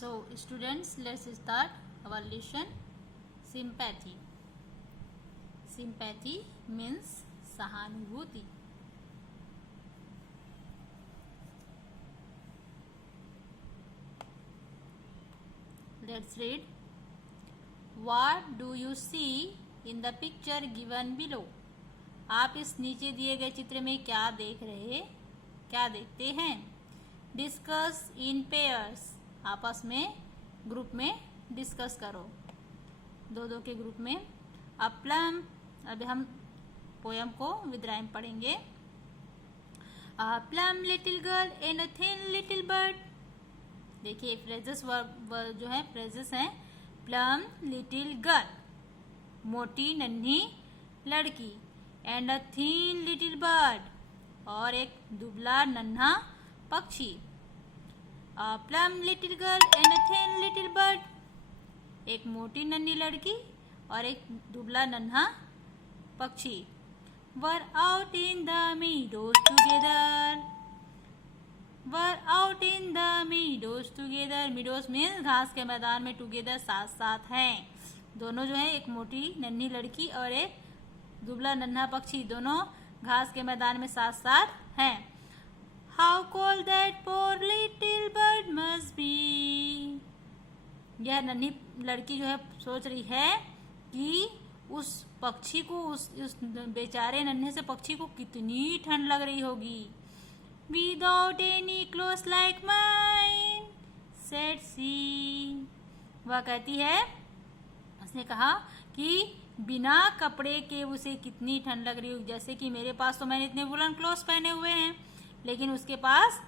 So, students, let's start our lesson. Sympathy. Sympathy means सहानुभूति. Let's read. What do you see in the picture given below? आप इस नीचे दिए गए चित्र में क्या देखते हैं? Discuss in pairs. आपस में ग्रुप में डिस्कस करो, दो के ग्रुप में. अब प्लम, अभी हम पोयम को विद राइम पढ़ेंगे. A plum little girl and a thin little bird. देखिए फ्रेजेस जो है फ्रेजेस हैं. प्लम लिटिल गर्ल, मोटी नन्ही लड़की. And a thin little bird, और एक दुबला नन्हा पक्षी. Plum little girl and a thin little bird, एक मोटी नन्ही लड़की और एक दुबला नन्हा पक्षी. वर out in the meadows together. Were out in the meadows together. Meadows means घास के मैदान में. टुगेदर साथ साथ हैं. दोनों जो है, एक मोटी नन्ही लड़की और एक दुबला नन्हा पक्षी, दोनों घास के मैदान में साथ साथ हैं. How cold that poor little bird must be. यह नन्ही लड़की जो है सोच रही है कि उस पक्षी को, उस बेचारे नन्हे से पक्षी को कितनी ठंड लग रही होगी. Without any clothes like mine said she. वह कहती है, उसने कहा कि बिना कपड़े के उसे कितनी ठंड लग रही होगी. जैसे कि मेरे पास तो मैंने इतने वुलन क्लोथ्स पहने हुए हैं, लेकिन उसके पास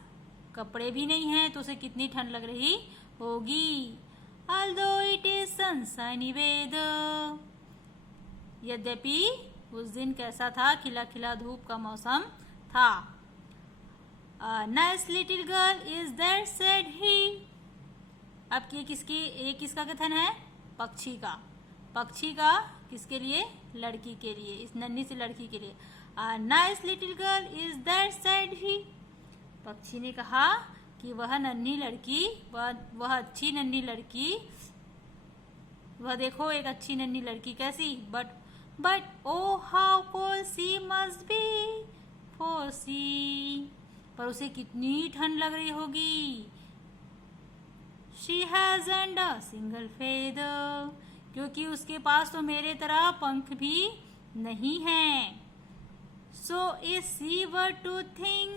कपड़े भी नहीं हैं, तो उसे कितनी ठंड लग रही होगी. Although it is sunshiny weather. यद्यपि उस दिन कैसा था, खिला खिला धूप का मौसम था. A nice little girl is that, said he. अब ये किसका कथन है? पक्षी का. पक्षी का किसके लिए? लड़की के लिए, इस नन्ही सी लड़की के लिए. A nice little girl is that, said he. पक्षी ने कहा कि वह नन्ही लड़की, वह अच्छी नन्ही लड़की, वह देखो एक अच्छी नन्ही लड़की कैसी. But oh how cold she must be for she. पर उसे कितनी ठंड लग रही होगी. She hasn't a single feather. क्योंकि उसके पास तो मेरे तरह पंख भी नहीं हैं. So if she were to think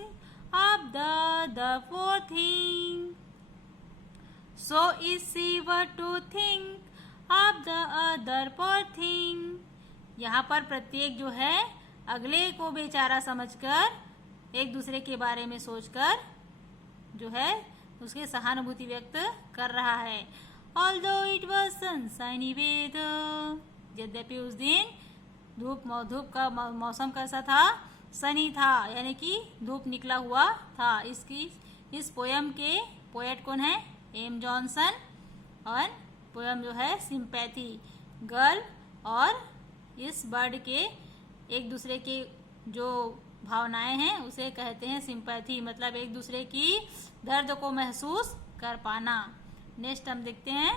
of the poor thing. So if she were to think of the other poor thing. यहाँ पर प्रत्येक जो है अगले को बेचारा समझकर, एक दूसरे के बारे में सोचकर जो है उसके सहानुभूति व्यक्त कर रहा है. Although it was sunshiny weather. यद्यपि उस दिन धूप का मौसम कैसा था? सनी था, यानी कि धूप निकला हुआ था. इस पोयम के पोएट कौन है? M Johnson. और पोयम जो है सिंपैथी. गर्ल और इस बर्ड के एक दूसरे के जो भावनाएं हैं उसे कहते हैं सिंपैथी. मतलब एक दूसरे की दर्द को महसूस कर पाना. नेक्स्ट हम देखते हैं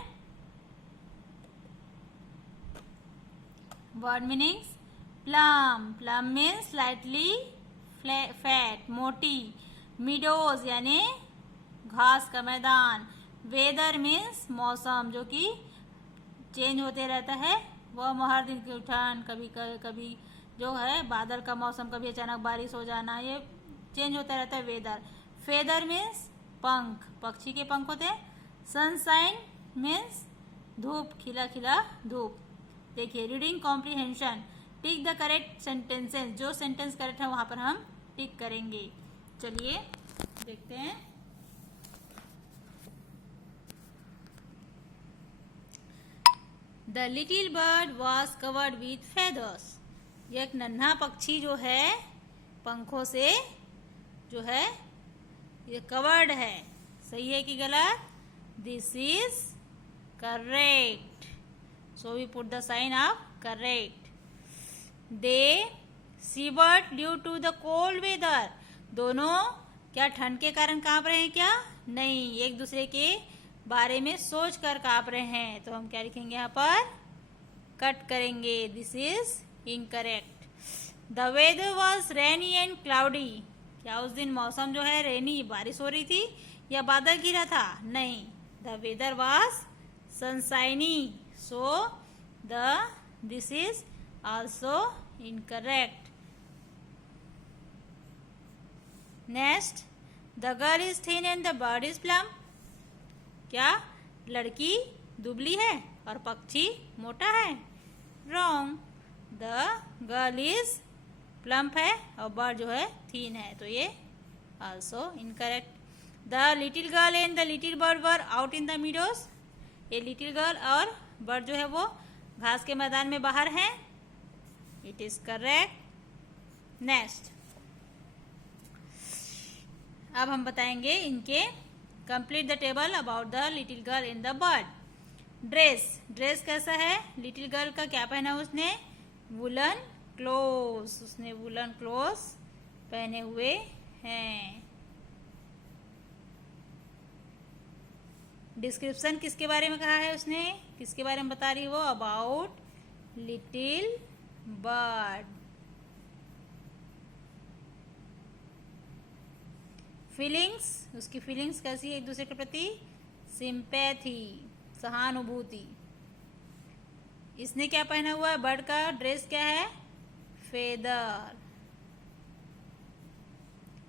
word meanings. Plum means slightly fat, मोटी. मीडोज यानी घास का मैदान. वेदर मीन्स मौसम, जो कि चेंज होते रहता है. वह हर दिन की ठंड, कभी जो है बादल का मौसम, कभी अचानक बारिश हो जाना, ये चेंज होता रहता है वेदर. फेदर मीन्स पंख, पक्षी के पंख होते हैं. सनशाइन मीन्स धूप, खिला खिला धूप. देखिए reading comprehension. Tick the correct sentences. जो सेंटेंस करेक्ट है वहां पर हम टिक करेंगे. चलिए देखते हैं. The little bird was covered with feathers. एक नन्हा पक्षी जो है पंखों से जो है ये कवर्ड है. सही है कि गलत? This is correct. So we put the sign of correct. They shivered due to the cold weather. दोनों क्या ठंड के कारण कांप रहे हैं क्या? नहीं, एक दूसरे के बारे में सोच कर काँप रहे हैं। तो हम क्या लिखेंगे यहाँ पर, कट करेंगे। This is incorrect. The weather was rainy and cloudy. क्या उस दिन मौसम जो है रेनी, बारिश हो रही थी या बादल गिरा था? नहीं, the weather was sunshiny. So this is also incorrect. Next, the girl is thin and the bird is plump. क्या लड़की दुबली है और पक्षी मोटा है? Wrong, the girl is plump है और बर्ड जो है थीन है। तो ये also incorrect. The little girl and the little bird were out in the meadows. ये लिटिल गर्ल और बर्ड जो है वो घास के मैदान में बाहर हैं। It is correct. नेक्स्ट, अब हम बताएंगे इनके complete the table about the little girl in the bird. Dress कैसा है? लिटिल गर्ल का क्या पहना उसने? Woollen cloth. उसने वुलन क्लोथ पहने हुए हैं। डिस्क्रिप्शन किसके बारे में कहा है उसने? किसके बारे में बता रही है वो? About little bird. फीलिंग्स, उसकी फीलिंग्स कैसी है एक दूसरे के प्रति? सिंपैथी, सहानुभूति। इसने क्या पहना हुआ है? बर्ड का ड्रेस क्या है? फेदर।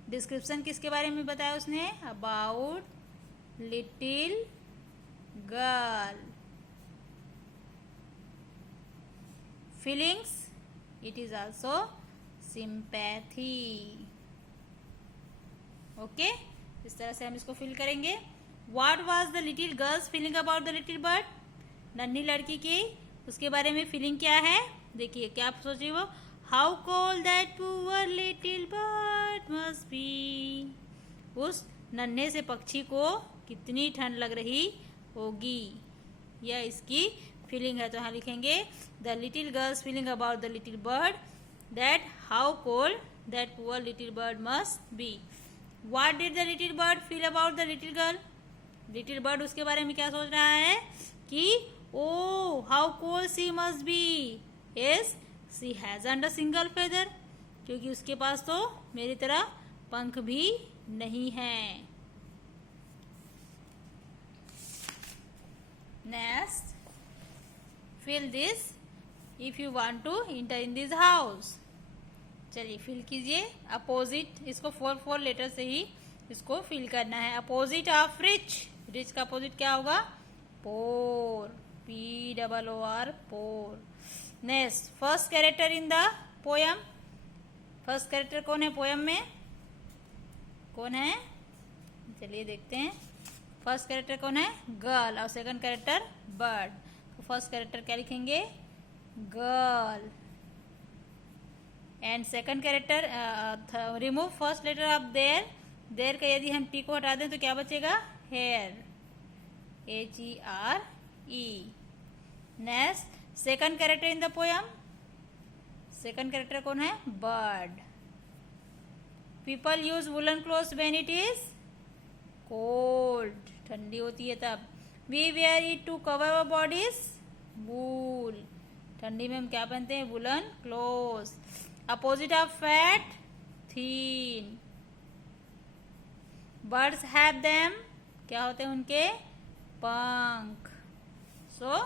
डिस्क्रिप्शन किसके बारे में बताया उसने? About little girl. Feelings, it is also sympathy. Okay, इस तरह से हम इसको फिल करेंगे। What was the little girls feeling about the little bird. नन्ही लड़की की उसके बारे में फीलिंग क्या है? देखिए क्या आप सोच रही हो? How cold that poor little bird must B. उस नन्हे से पक्षी को कितनी ठंड लग रही होगी, यह इसकी फीलिंग है। तो यहाँ लिखेंगे the little girls feeling about the little bird, that how cold that poor little bird must B. What did the little bird feel about the little girl? Little bird उसके बारे में क्या सोच रहा है कि ओ how cold she must be. Yes, she hasn't a single feather. क्योंकि उसके पास तो मेरी तरह पंख भी नहीं है। Next, fill this if you want to enter in this house. चलिए फिल कीजिए। अपोजिट, इसको 4 लेटर से ही इसको फिल करना है। Opposite of rich. रिच का अपोजिट क्या होगा? Poor. POOR, poor. Next, first character in the poem. First character कौन है पोयम में? कौन है? चलिए देखते हैं। फर्स्ट कैरेक्टर कौन है? गर्ल। और सेकंड कैरेक्टर बर्ड। तो फर्स्ट कैरेक्टर क्या लिखेंगे? Girl. And second character, remove first letter of there. There का यदि हम टी को हटा दें तो क्या बचेगा? Here. HERE। Next, second character in the poem. Second character कौन है? Bird. People use woollen clothes when it is cold. ठंडी होती है तब। We wear it to cover our bodies. Wool. ठंडी में हम क्या पहनते हैं? Woollen clothes. Opposite of fat, thin. Birds have them. क्या होते हैं उनके? पंख। सो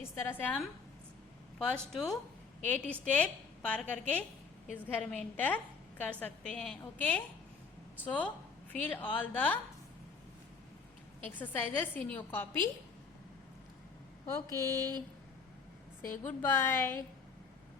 इस तरह से हम फर्स्ट टू 8 स्टेप पार करके इस घर में एंटर कर सकते हैं। Okay, so fill all the exercises in your copy. Okay, say goodbye.